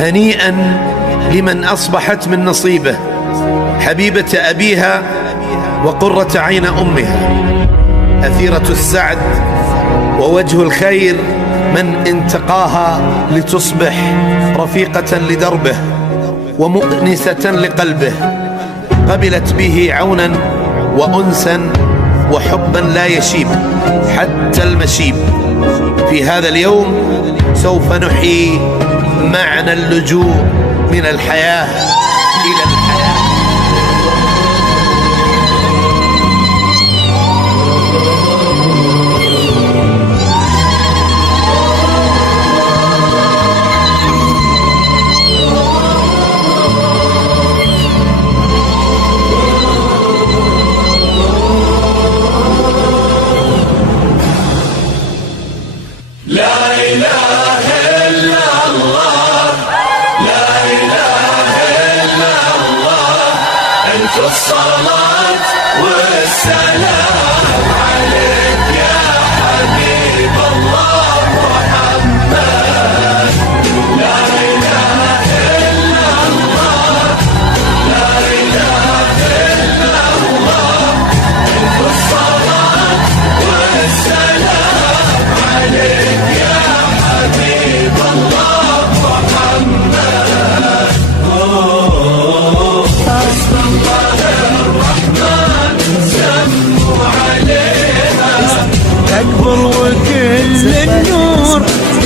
هنيئا لمن أصبحت من نصيبه حبيبة أبيها وقرة عين أمها، أثيرة السعد ووجه الخير من انتقاها لتصبح رفيقة لدربه ومؤنسة لقلبه، قبلت به عونا وأنسا وحبا لا يشيب حتى المشيب. في هذا اليوم سوف نحيي معنى اللجوء من الحياة إلى الحياة. لا إله إلا الله، لا إله إلا الله، ألف الصلاة والسلام عليك يا حبيب الله محمد. لا إله إلا الله، لا إله إلا الله، ألف الصلاة والسلام عليك يا حبيب الله محمد. حسب الله الرحمن سموا عليها، أكبر وكل النور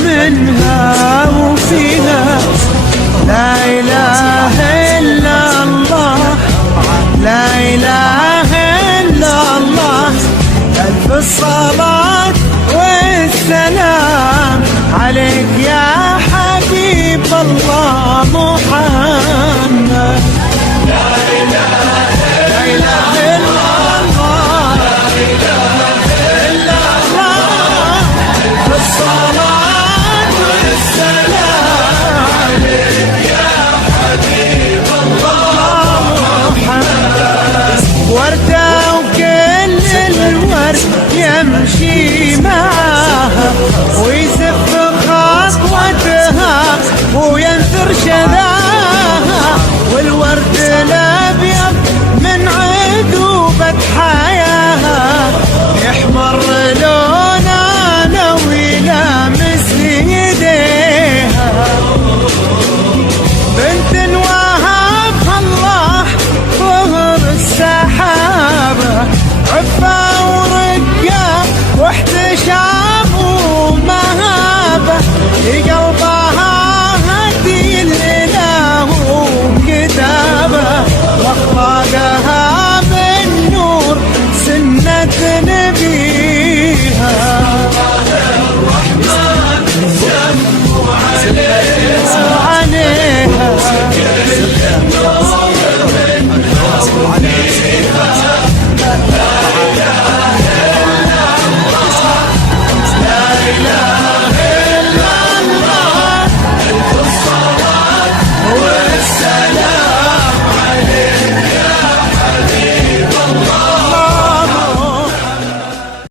منها وفيها. لا إله إلا الله، لا إله إلا الله، ألف الصلاة والسلام عليك يا حبيب الله محمد.